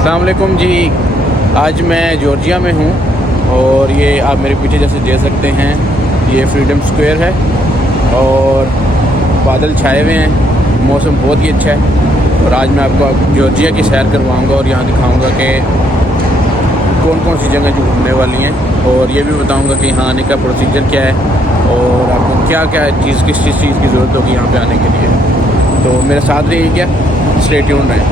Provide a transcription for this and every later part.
अस्सलाम वालेकुम जी। आज मैं जॉर्जिया में हूँ और ये आप मेरे पीछे जैसे देख सकते हैं ये फ्रीडम स्क्वायर है और बादल छाए हुए हैं, मौसम बहुत ही अच्छा है। और आज मैं आपको जॉर्जिया की सैर करवाऊँगा और यहाँ दिखाऊँगा कि कौन कौन सी जगह जो घूमने वाली हैं और ये भी बताऊँगा कि यहाँ आने का प्रोसीजर क्या है और आपको क्या क्या चीज़ किस चीज़ की ज़रूरत होगी यहाँ पे आने के लिए। तो मेरे साथ रहिए, क्या स्टे ट्यून्ड रहें।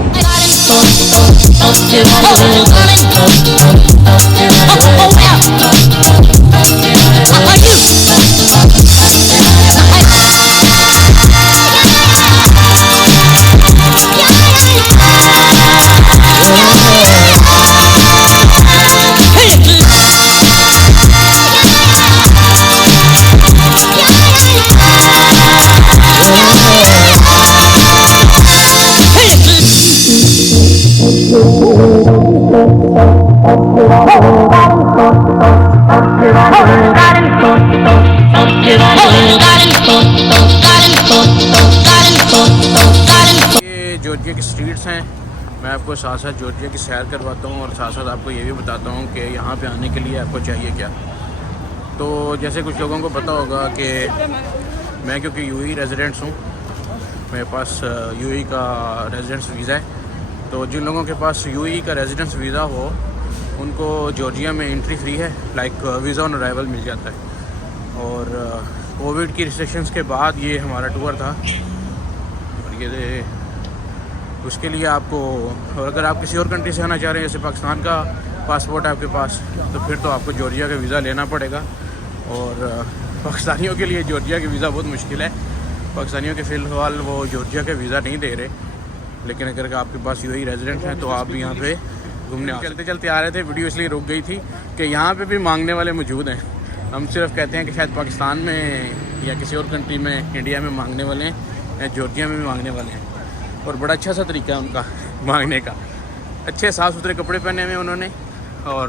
ये जॉर्जिया की स्ट्रीट्स हैं, मैं आपको साथ साथ जॉर्जिया की सैर करवाता हूँ और साथ साथ आपको ये भी बताता हूँ कि यहाँ पे आने के लिए आपको चाहिए क्या। तो जैसे कुछ लोगों को पता होगा कि मैं क्योंकि यूएई रेजिडेंट्स हूँ, मेरे पास यूएई का रेजिडेंस वीज़ा है। तो जिन लोगों के पास यूएई का रेजिडेंस वीज़ा हो उनको जॉर्जिया में एंट्री फ्री है, लाइक वीज़ा ऑन अराइवल मिल जाता है। और कोविड की रिस्ट्रिक्शंस के बाद ये हमारा टूर था और ये उसके लिए आपको, और अगर आप किसी और कंट्री से आना चाह रहे हैं जैसे पाकिस्तान का पासपोर्ट है आपके पास, तो फिर तो आपको जॉर्जिया का वीज़ा लेना पड़ेगा। और पाकिस्तानियों के लिए जॉर्जिया का वीज़ा बहुत मुश्किल है, पाकिस्तानियों के फ़िलहाल वो जॉर्जिया का वीज़ा नहीं दे रहे। लेकिन अगर आपके पास यूएई रेजिडेंट हैं तो आप भी यहाँ पे घूमने चलते चलते आ रहे थे, वीडियो इसलिए रुक गई थी कि यहाँ पे भी मांगने वाले मौजूद हैं। हम सिर्फ कहते हैं कि शायद पाकिस्तान में या किसी और कंट्री में, इंडिया में मांगने वाले हैं या जॉर्जिया में भी मांगने वाले हैं। और बड़ा अच्छा सा तरीका है उनका मांगने का, अच्छे साफ़ सुथरे कपड़े पहने हुए उन्होंने और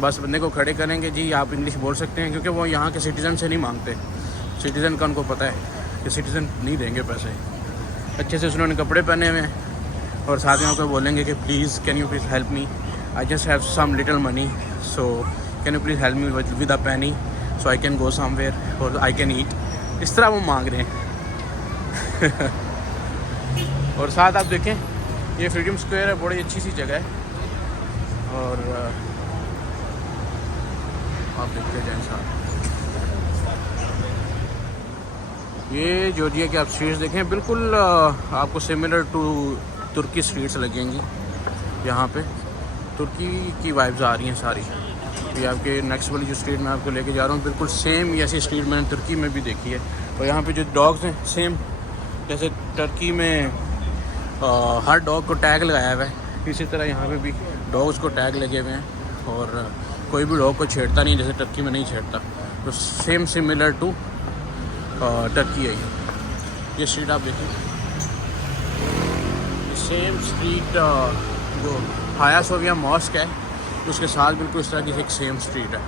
बस बंदे को खड़े करेंगे, जी आप इंग्लिश बोल सकते हैं, क्योंकि वो यहाँ के सिटीज़न से नहीं मांगते। सिटीज़न का उनको पता है कि सिटीज़न नहीं देंगे पैसे। अच्छे से उन्होंने कपड़े पहने हुए हैं और साथ में आपको बोलेंगे कि please can you please help me, I just have some little money, so can you please help me with a penny so I can go somewhere और आई कैन ईट। इस तरह वो मांग रहे हैं। और साथ आप देखें ये फ्रीडम स्क्वायर है, बड़ी अच्छी सी जगह है और आप देखते जाएँ साथ। ये जॉर्जिया के आप स्ट्रीट्स देखें, बिल्कुल आपको सिमिलर टू तुर्की स्ट्रीट्स लगेंगी। यहाँ पे तुर्की की वाइब्स आ रही हैं सारी। ये आपके नेक्स्ट वाली जो स्ट्रीट मैं आपको लेके जा रहा हूँ, बिल्कुल सेम ऐसी स्ट्रीट मैंने तुर्की में भी देखी है। और यहाँ पे जो डॉग्स हैं सेम जैसे टर्की में हर डॉग को टैग लगाया हुआ है, इसी तरह यहाँ पे भी डॉग्स को टैग लगे हुए हैं और कोई भी डॉग को छेड़ता नहीं जैसे टर्की में नहीं छेड़ता। तो सेम सिमिलर टू टर्की है ये स्ट्रीट। आप देखिए सेम स्ट्रीट जो हाया सोफिया मॉस्क है उसके साथ बिल्कुल इस तरह की एक सेम स्ट्रीट है।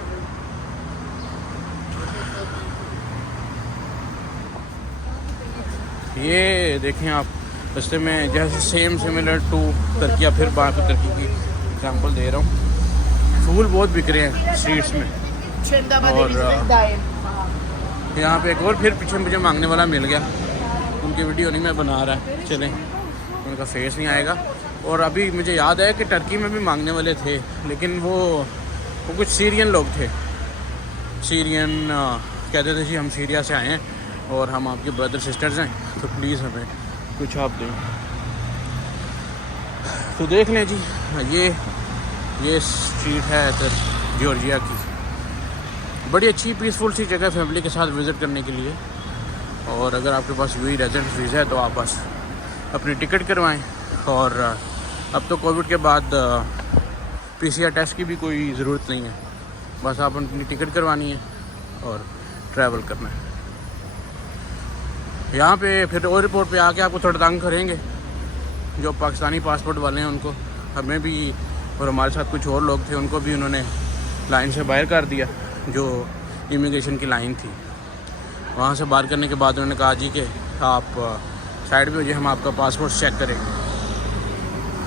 ये देखें आप रास्ते में जैसे सेम सिमिलर टू टर्की, या फिर बाहर पर टर्की की एग्जांपल दे रहा हूँ। फूल बहुत बिक रहे हैं स्ट्रीट्स में और यहाँ पे एक और फिर पीछे मुझे मांगने वाला मिल गया, उनकी वीडियो नहीं मैं बना रहा, चलें उनका फेस नहीं आएगा। और अभी मुझे याद है कि टर्की में भी मांगने वाले थे, लेकिन वो कुछ सीरियन लोग थे। सीरियन कहते थे जी हम सीरिया से आए हैं और हम आपके ब्रदर सिस्टर्स हैं, तो प्लीज़ हमें कुछ आप दें। तो देख लें जी, ये स्ट्रीट है जॉर्जिया की, बड़ी अच्छी पीसफुल सी जगह फैमिली के साथ विज़िट करने के लिए। और अगर आपके पास यूएई रेजिडेंस वीज़ा है तो आप बस अपनी टिकट करवाएं। और अब तो कोविड के बाद पीसीआर टेस्ट की भी कोई ज़रूरत नहीं है, बस आप अपनी टिकट करवानी है और ट्रैवल करना है। यहाँ पे फिर एयरपोर्ट पे आके आपको थोड़ा तंग करेंगे जो पाकिस्तानी पासपोर्ट वाले हैं उनको, हमें भी और हमारे साथ कुछ और लोग थे उनको भी उन्होंने लाइन से बाहर कर दिया। जो इमिग्रेशन की लाइन थी वहाँ से बाहर करने के बाद उन्होंने कहा जी कि आप साइड पे हो जाइए, हम आपका पासपोर्ट चेक करेंगे।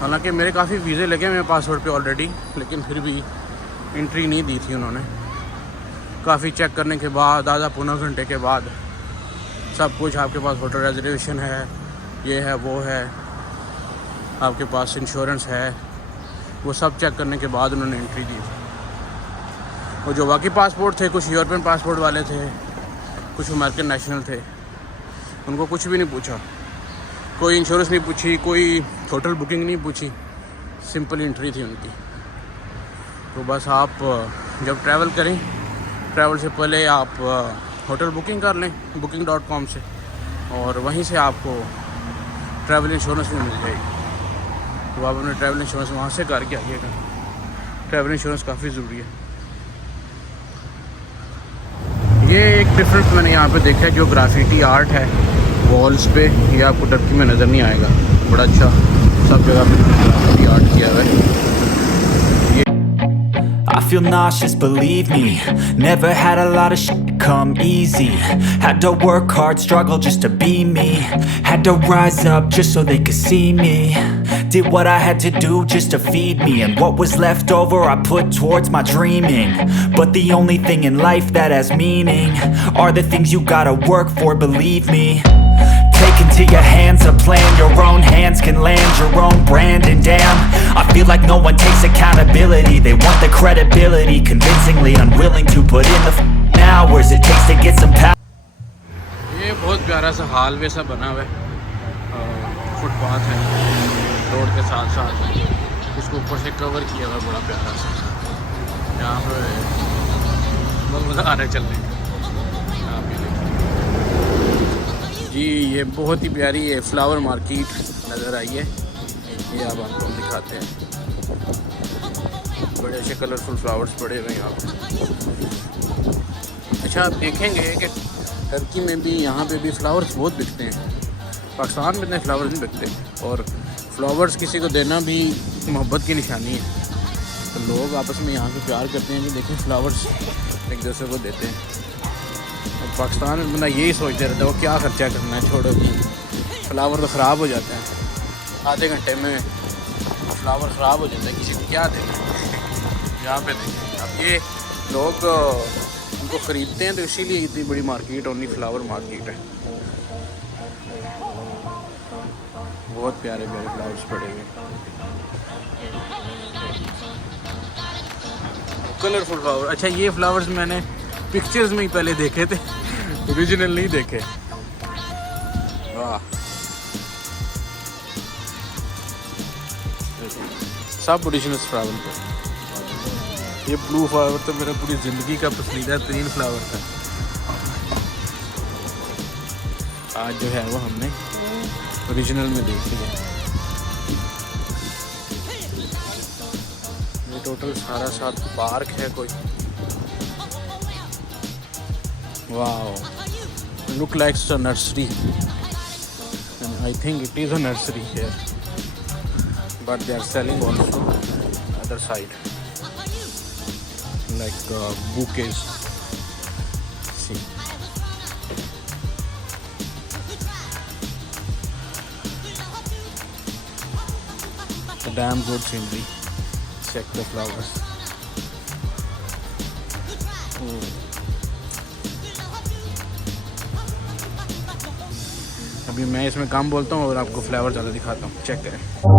हालांकि मेरे काफ़ी वीज़े लगे मेरे पासपोर्ट पे ऑलरेडी, लेकिन फिर भी एंट्री नहीं दी थी उन्होंने। काफ़ी चेक करने के बाद, आधा पौना घंटे के बाद, सब कुछ आपके पास होटल रिजर्वेशन है, ये है वो है, आपके पास इंश्योरेंस है, वो सब चेक करने के बाद उन्होंने एंट्री दी थी। वो जो बाकी पासपोर्ट थे, कुछ यूरोपियन पासपोर्ट वाले थे, कुछ अमेरिकन नेशनल थे, उनको कुछ भी नहीं पूछा, कोई इंश्योरेंस नहीं पूछी, कोई होटल बुकिंग नहीं पूछी, सिंपल एंट्री थी उनकी। तो बस आप जब ट्रैवल करें, ट्रैवल से पहले आप होटल बुकिंग कर लें booking.com से, और वहीं से आपको ट्रैवल इंश्योरेंस भी मिल जाएगी। तो आप अपने ट्रैवल इंश्योरेंस वहाँ से करके आइएगा। ट्रैवल इंश्योरेंस काफ़ी ज़रूरी है। ये एक डिफरेंस मैंने यहाँ पे देखा है, जो ग्राफिटी आर्ट है वॉल्स पे, ये आपको टर्की में नज़र नहीं आएगा। बड़ा अच्छा सब जगह पे ग्राफिटी आर्ट किया हुआ है। I feel nauseous, believe me. Never had a lot of shit come easy. Had to work hard, struggle just to be me. Had to rise up just so they could see me. Did what I had to do just to feed me, and what was left over I put towards my dreaming. But the only thing in life that has meaning are the things you gotta work for, believe me. Take into your hands a plan, your own hands can land your own brand. And damn, I feel like no one takes accountability. They want the credibility, convincingly unwilling to put in the hours it takes to get some power. ये बहुत प्यारा सा हालवे सा बना हुआ है, footpath है road के साथ साथ, इसको ऊपर से कवर किया हुआ है बड़ा प्यारा सा। यहाँ पे बहुत मज़ा आ रहा है चलने का। जी ये बहुत ही प्यारी है फ्लावर मार्केट नज़र आई है, ये आप आपको दिखाते हैं। बड़े अच्छे कलरफुल फ्लावर्स पड़े हुए हैं यहाँ पे। अच्छा आप देखेंगे कि टर्की में भी, यहाँ पे भी फ्लावर्स बहुत बिकते हैं। पाकिस्तान में इतने फ्लावर्स नहीं बिकते, और फ्लावर्स किसी को देना भी मोहब्बत की निशानी है। तो लोग आपस में यहाँ से प्यार करते हैं कि देखें फ्लावर्स एक दूसरे को देते हैं। पाकिस्तान में बंदा यही सोचते रहता है वो क्या खर्चा करना है, छोड़ो जी, फ्लावर तो ख़राब हो जाता है, आधे घंटे में फ्लावर ख़राब हो जाता है, किसी को क्या देना है। यहाँ पे देखें अब ये लोग उनको ख़रीदते हैं, तो इसीलिए इतनी बड़ी मार्केट ओनली फ्लावर मार्केट है। बहुत प्यारे प्यारे फ्लावर्स पड़े हुए, कलरफुल फ्लावर। अच्छा ये फ्लावर्स मैंने पिक्चर्स में ही पहले देखे थे, ओरिजिनल नहीं देखे। वाह, सब ओरिजिनल फ्लावर थे। ये ब्लू फ्लावर तो मेरा पूरी ज़िंदगी का पसंदीदा तरीन फ्लावर था। आज जो है वो हमने ओरिजिनल में देख लिया। ये टोटल सारा साथ पार्क है कोई। Wow, look like a nursery, and I think it is a nursery here, but they are selling also other side like bouquets. See, a damn good scenery. Check the flowers. अभी मैं इसमें काम बोलता हूँ और आपको फ्लावर ज़्यादा दिखाता हूँ, चेक करें। Oh,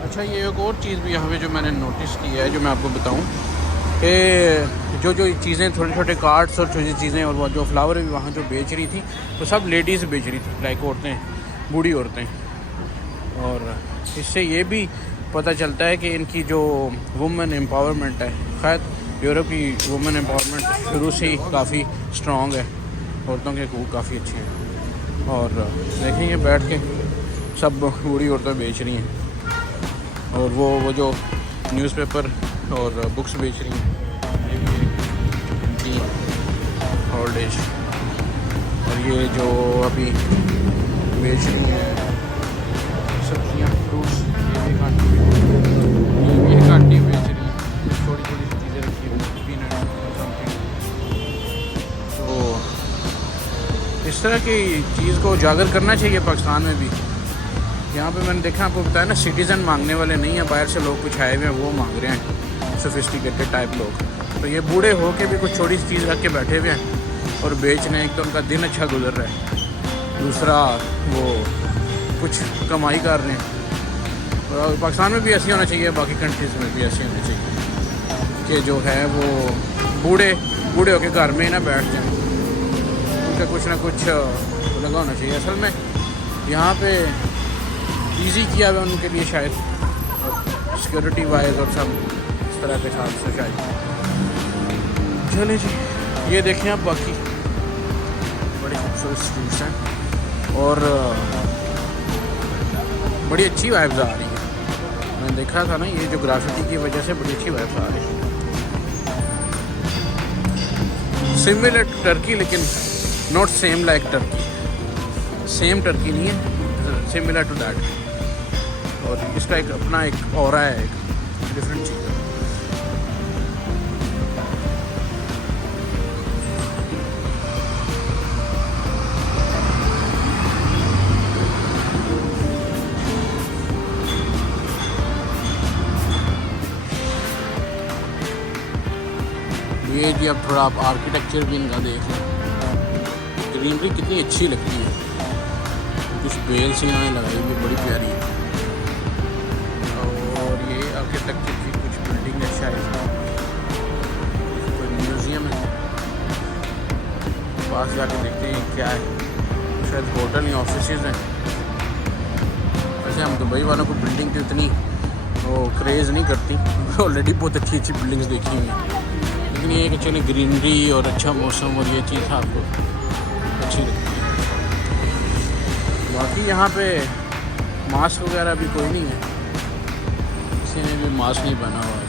अच्छा, ये एक और चीज़ भी यहाँ पे जो मैंने नोटिस की है, जो मैं आपको बताऊँ कि जो चीज़ें छोटे छोटे कार्ड्स और छोटी चीज़ें और वो जो फ्लावर भी वहाँ जो बेच रही थी, वो सब लेडीज़ बेच रही थी, लाइक औरतें, बूढ़ी औरतें। और इससे ये भी पता चलता है कि इनकी जो वुमेन एम्पावरमेंट है, खैर यूरोप की वुमेन एम्पावरमेंट शुरू से ही काफ़ी स्ट्रॉन्ग है, औरतों के हकूक़ काफ़ी अच्छे हैं। और देखेंगे बैठ के सब बूढ़ी औरतें बेच रही हैं, और वो जो न्यूज़पेपर और बुक्स बेच रही हैं, ये भी ओल्ड एज। और ये जो अभी बेच रही हैं सब्जियाँ, फ्रूट्स, ये भी एक आंटी बेच रही हैं, थोड़ी थोड़ी चीज़ें रखी हुई, पीनट समथिंग। तो इस तरह की चीज़ को उजागर करना चाहिए पाकिस्तान में भी। यहाँ पे मैंने देखा, आपको बताया ना, सिटीज़न मांगने वाले नहीं हैं, बाहर से लोग कुछ आए हुए हैं वो मांग रहे हैं, सोफिस्टिकेटेड टाइप लोग। तो ये बूढ़े हो के भी कुछ छोटी सी चीज़ रख के बैठे हुए हैं और बेच रहे हैं। एक तो उनका दिन अच्छा गुजर रहा है, दूसरा वो कुछ कमाई कर रहे हैं। और पाकिस्तान में भी ऐसे होना चाहिए, बाकी कंट्रीज़ में भी ऐसे होना चाहिए कि जो है वो बूढ़े होके घर में ही ना बैठ जाएँ, उनका कुछ ना कुछ लगा होना चाहिए। असल में यहाँ पे इजी किया हुआ उनके लिए शायद, और सिक्योरिटी वाइज और सब इस तरह के हिसाब से शायद। चले जी, ये देखें आप, बाकी बड़ी खूबसूरत स्ट्रीट्स हैं और बड़ी अच्छी वाइब्स आ रही हैं। मैंने देखा था ना, ये जो ग्राफिटी की वजह से बड़ी अच्छी वाइब्स आ रही हैं। सिमिलर टू टर्की, लेकिन not same like Turkey. Same Turkey नहीं है, सिमिलर टू दैट। और इसका एक अपना एक ऑरा है, एक डिफरेंट चीज़ है। ये जी, अब थोड़ा आप आर्किटेक्चर भी इनका देख लें, ग्रीनरी कितनी अच्छी लगती है। कुछ बेल सी इन्होंने लगाई हुई, बड़ी प्यारी है। और ये आर्किटेक्चर की कुछ बिल्डिंग है, शायद कोई म्यूज़ियम है। पास जाके देखते हैं क्या है, शायद होटल या ऑफिसेज हैं। वैसे हम दुबई वालों को बिल्डिंग की इतनी वो क्रेज़ नहीं करती, ऑलरेडी बहुत अच्छी अच्छी बिल्डिंग्स देखी हुई हैं। लेकिन ये कि चलिए ग्रीनरी और अच्छा मौसम और ये चीज़ आपको अच्छी लगती है। बाकी यहाँ पे मास्क वगैरह भी कोई नहीं है, किसी ने भी मास्क नहीं पहना हुआ।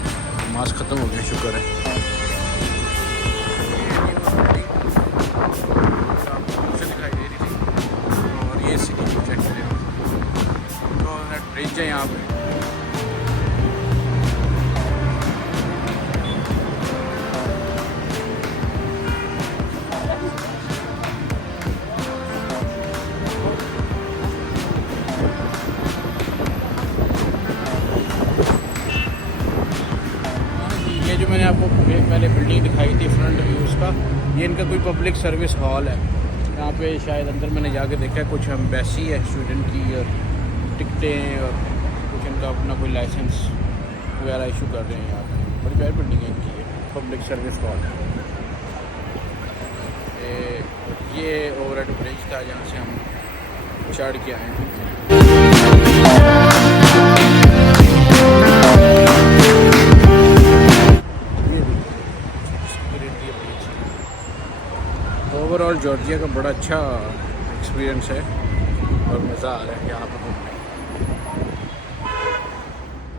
मास्क ख़त्म हो गया, शुक्र है। दिखाई दे रही थी, और ये सिटी एक्चुअली ब्रिज है यहाँ पे। जो मैंने आपको पहले बिल्डिंग दिखाई थी फ्रंट व्यू उसका, ये इनका कोई पब्लिक सर्विस हॉल है। यहाँ पे शायद अंदर मैंने जाके देखा कुछ एम्बेसी है स्टूडेंट की, और टिकटें और कुछ इनका अपना कोई लाइसेंस वगैरह इशू कर रहे हैं यहाँ पे। बड़ी प्यारी बिल्डिंग है इनकी, है पब्लिक सर्विस हॉल। ये ओवरहेड ब्रिज था जहाँ से हम चढ़ के आए हैं। ओवरऑल जॉर्जिया का बड़ा अच्छा एक्सपीरियंस है और मज़ा आ रहा है यहाँ पर घूमने।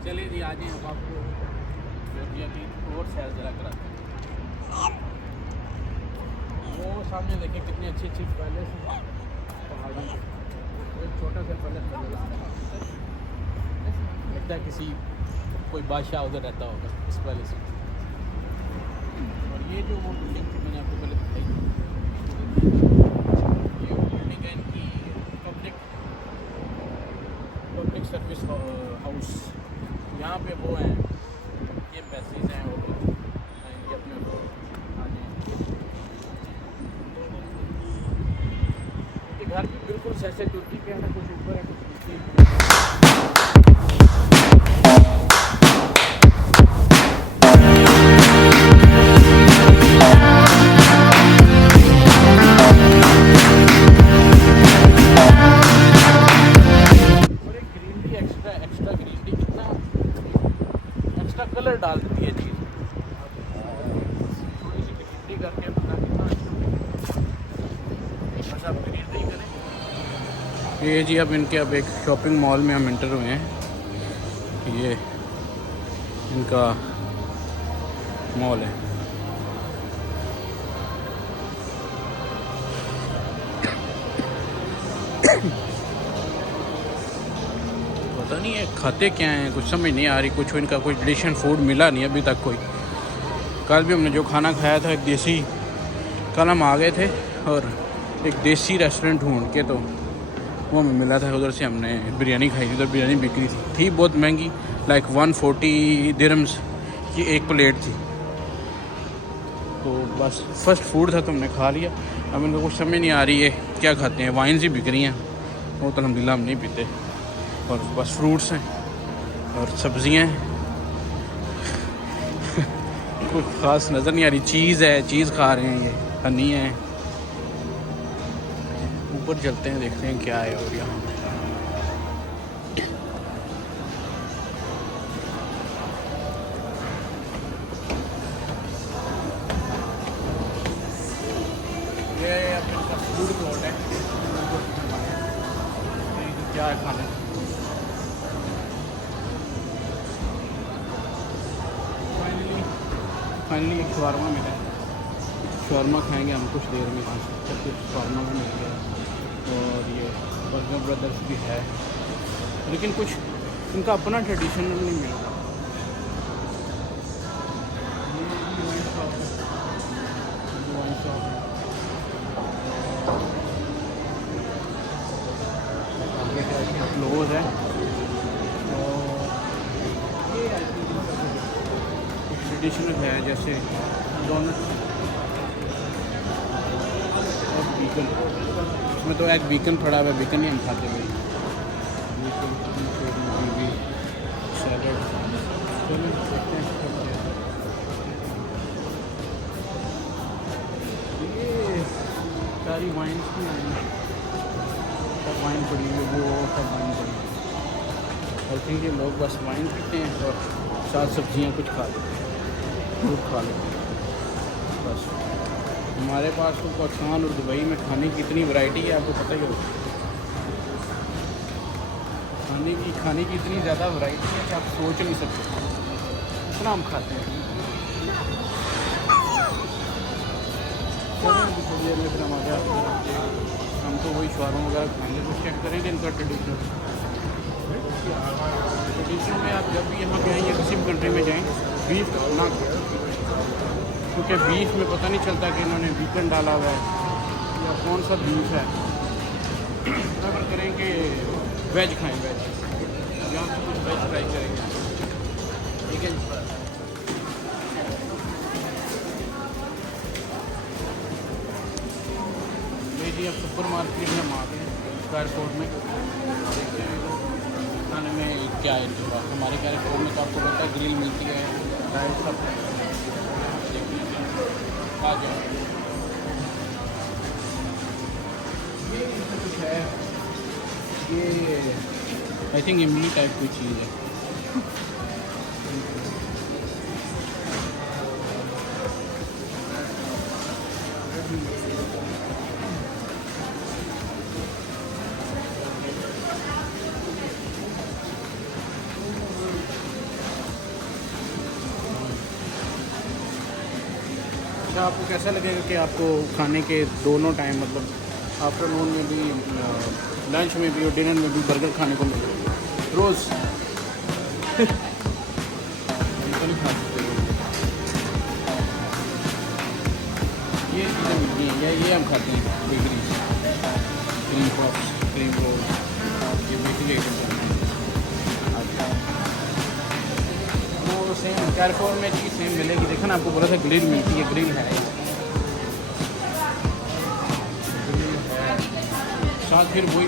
चलिए जी, आज हम आपको जॉर्जिया की और सैर ज़रा कराते हैं। वो सामने देखें कितनी अच्छी अच्छी पैलेस है पहाड़ों में। एक छोटा सा पैलेस लगता है किसी कोई बादशाह उधर रहता होगा इस पैलेस में। और ये जो वो बिल्डिंग थी मैंने आपको पहले दिखाई, ये बिल्डिंग है इनकी पब्लिक सर्विस हाउस। यहाँ पे वो हैं, ये पैसेज हैं और इनके अपने बिल्कुल जैसे तुर्की के है ना, कुछ ऊपर है कुछ नीचे। और एक ग्रीनरी एक्स्ट्रा ग्रीनरी कितना एक्स्ट्रा कलर डाल देती है चीज़। थोड़ी सी ग्रीनरी करके बंदा कितना अच्छा, बस आप ग्रीनरी करें। ये जी अब इनके अब एक शॉपिंग मॉल में हम एंटर हुए हैं। ये इनका मॉल है। पता नहीं है खाते क्या हैं, कुछ समझ नहीं आ रही। कुछ इनका कोई डिलीशियस फूड मिला नहीं अभी तक कोई। कल भी हमने जो खाना खाया था एक देसी, कल हम आ गए थे और एक देसी रेस्टोरेंट ढूंढ के तो वो हमें मिला था। उधर से हमने बिरयानी खाई थी। उधर बिरयानी बिक्री थी बहुत महंगी, लाइक 140 दिरहम्स की एक प्लेट थी। तो बस फर्स्ट फूड था तो हमने खा लिया। अब इनको कुछ समझ नहीं आ रही है क्या खाते हैं। वाइन्स ही बिक रही हैं, वो तो अल्हम्दुलिल्लाह हम नहीं पीते। और बस फ्रूट्स हैं और सब्ज़ियाँ हैं। कुछ ख़ास नज़र नहीं आ रही। चीज़ है, चीज़ खा रहे हैं, ये हनी है। ऊपर चलते हैं, देखते हैं क्या है। और यहाँ ये अपने फूड कोर्ट है। क्या है खाने, फाइनली एक शवारमा मिला है। शवारमा खाएंगे हम कुछ देर में। सब कुछ शवारमा भी मिल गया और ये बर्गर ब्रदर्स भी है, लेकिन कुछ इनका अपना ट्रेडिशनल नहीं मिल रहा। क्लोज है और ये ट्रेडिशनल है जैसे डोनट्स और बीकन। इसमें तो एग बीकन पड़ा हुआ है, बीकन ही हम खाते भाई। सैलड देखते हैं। ये सारी वाइन्स की सब वाइन पड़ी हुई है, वो सब वाइन पड़ी है। आई थिंक ये लोग बस वाइन पीते हैं और साथ सब्जियाँ कुछ खा लेते हैं, फ्रूट खा लेते हैं बस। हमारे पास तो पाकिस्तान और दुबई में खाने की इतनी वैरायटी है, आपको पता ही होगा। खाने की इतनी ज़्यादा वैरायटी है कि आप सोच नहीं सकते इतना हम खाते हैं। थोड़ी देर में फिर हम आ गया, हम तो वही शवारमा वगैरह खाएंगे। तो चेक करेंगे इनका ट्रेडिशनल में। आप जब भी यहाँ पे आएँ या किसी भी कंट्री में जाएँ, बीफ ना खाएं, क्योंकि बीफ में पता नहीं चलता कि इन्होंने बीकन डाला हुआ है या कौन सा बीफ है। प्रेफर करें कि वेज खाएं, वेज। यहाँ से कुछ वेज ट्राई करेंगे, ठीक है। जी अब सुपर मार्केट में हम आ गए हैं एयरपोर्ट में। देखते हैं खाने में क्या है। जो हमारे एयरपोर्ट में तो आपको पता है ग्रिल मिलती है, सब आ जाओ। ये कुछ है, ये आई थिंक इमली टाइप की चीज़ है। अच्छा, आपको कैसा लगेगा कि आपको खाने के दोनों टाइम, मतलब आफ्टरनून में भी, लंच में भी और डिनर में भी बर्गर खाने को मिलेगा रोज़? तो नहीं खा सकते। ये चीज़ें मिलती हैं, ये हम खाते हैं bakery, cream pops, cream roll, ये बेकरी आइटम हैं। वो सेम कैरफोर में चीज़ सेम मिलेगी। देखो ना, आपको बोला था ग्रिल मिलती है, ग्रिल है। साथ फिर वही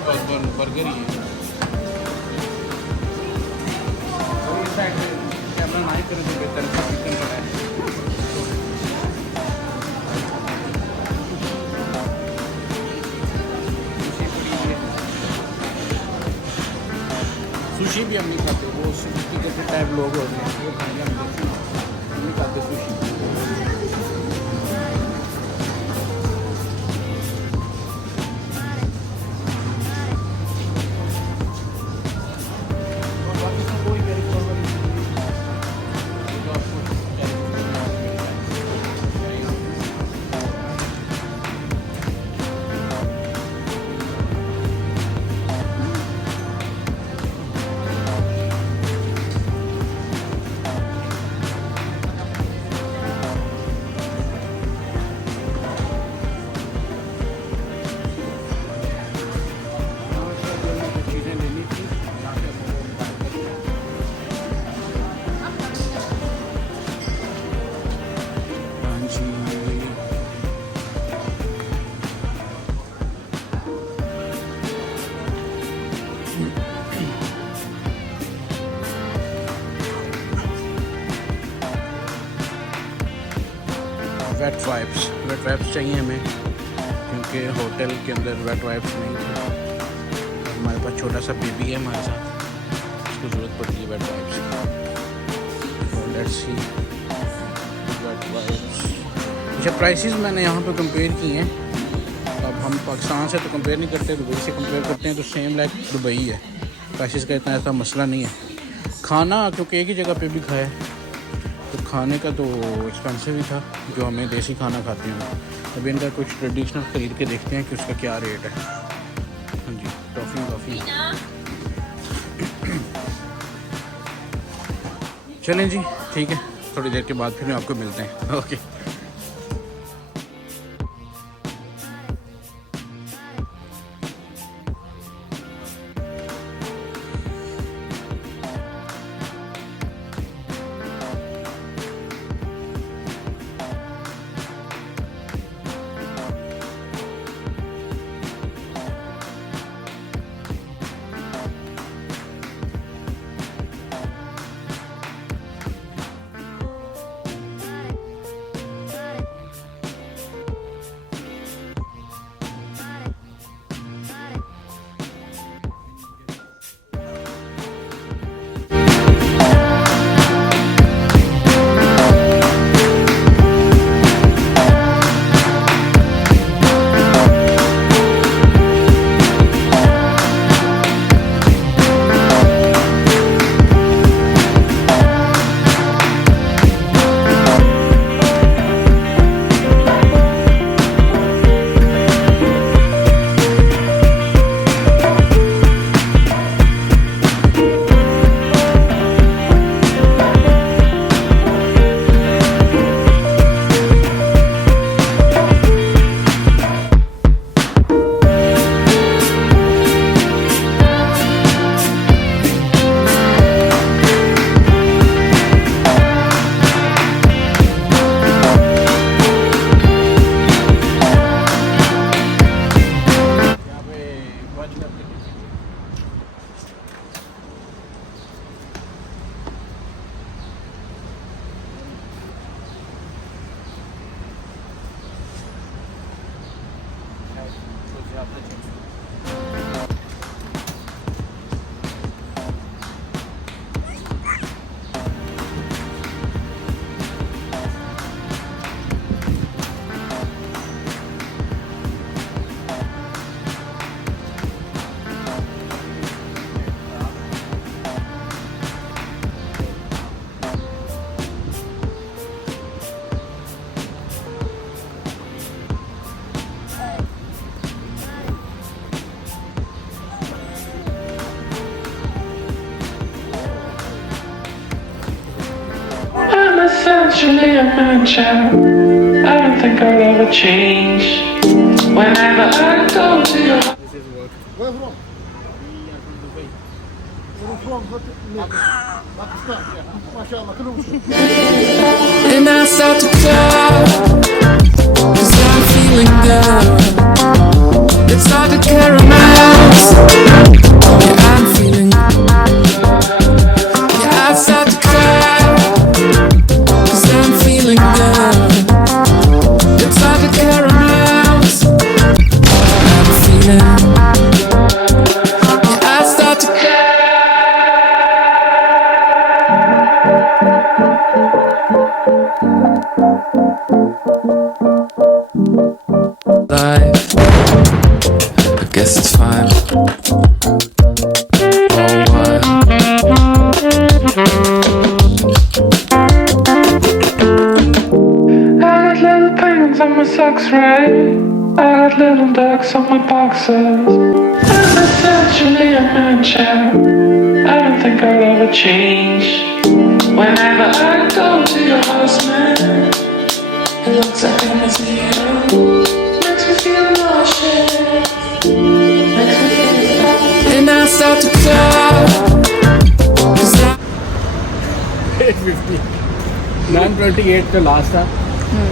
बर्गर ही है। और इस साइड से कैमरा ना ही करें तो बेहतर है, चिकन पड़ा है। सुशी भी हम नहीं खाते, वो सुशी के टाइप लोग होते हैं वो खाएंगे, हम नहीं खाते सुशी। वेट वाइप्स चाहिए हमें, क्योंकि होटल के अंदर वेट वाइप्स नहीं थे। हमारे पास छोटा सा बेबी है हमारे साथ, उसको ज़रूरत पड़ती है वेट वाइप्स की। Let's see wet wipes. अच्छा, प्राइसेस मैंने यहाँ पे कंपेयर किए हैं। अब हम पाकिस्तान से तो कंपेयर नहीं करते, दुबई से कंपेयर करते हैं, तो सेम लाइक दुबई है। प्राइसेस का इतना ऐसा मसला नहीं है। खाना क्योंकि एक ही जगह पे भी खाया, तो खाने का तो एक्सपेंसिव ही था जो हमें देसी खाना खाते हैं। अभी इनका कुछ ट्रेडिशनल ख़रीद के देखते हैं कि उसका क्या रेट है। हाँ जी, टॉफ़ी चलें जी, ठीक है, थोड़ी देर के बाद फिर आपको मिलते हैं। Okay. Essentially a man child. I don't think I'll ever change. Whenever I go to your Where from? Where from? Pakistan. MashaAllah. and I start to cry, 'cause I'm feeling down. It's hard to carry my Life, I guess it's fine. Oh, what? I got little penguins on my socks, right? I got little ducks on my boxers. I'm essentially a man child. I don't think I'll ever change. Whenever I go to your house, man, it looks like a museum. Makes me feel nauseous. Makes me feel dumb. And I start to cry. 850 928 का last था,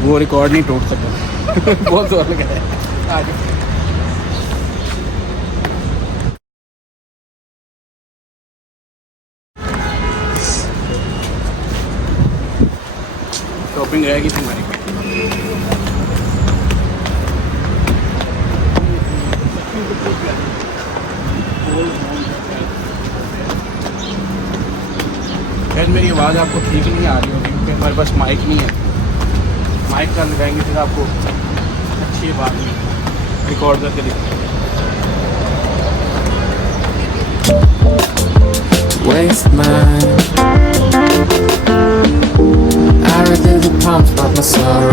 वो record नहीं टूट सका। बहुत जोर लगा है आज। शॉपिंग रहेगी तुम्हारी। शायद मेरी आवाज़ आपको ठीक नहीं आ रही होगी क्योंकि हमारे पास माइक नहीं है। माइक का लगाएंगे फिर आपको अच्छी बात नहीं रिकॉर्ड करके दिखाएंगे। Waste mine. I read the poems about my sorrow.